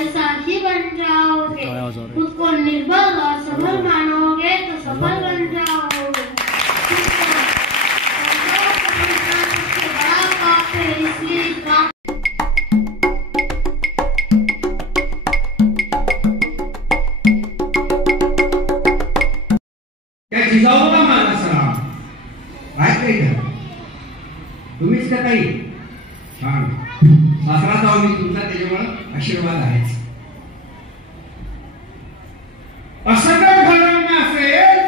वैसा ही बन जाओगे। खुद को निर्बल और सबल मानोगे तो सबल बन जाओगे। बड़ा पाप है, इसलिए त्या जिजाऊला माझा सलाम. काय काय तुम्हीच का ताई? छान. सासरा जाऊ मी तुमचा, त्याच्यामुळे आशीर्वाद आहेच. असं जर घराणं असेल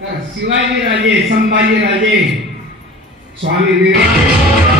तर शिवाजी राजे, संभाजी राजे, स्वामी विवेकानंद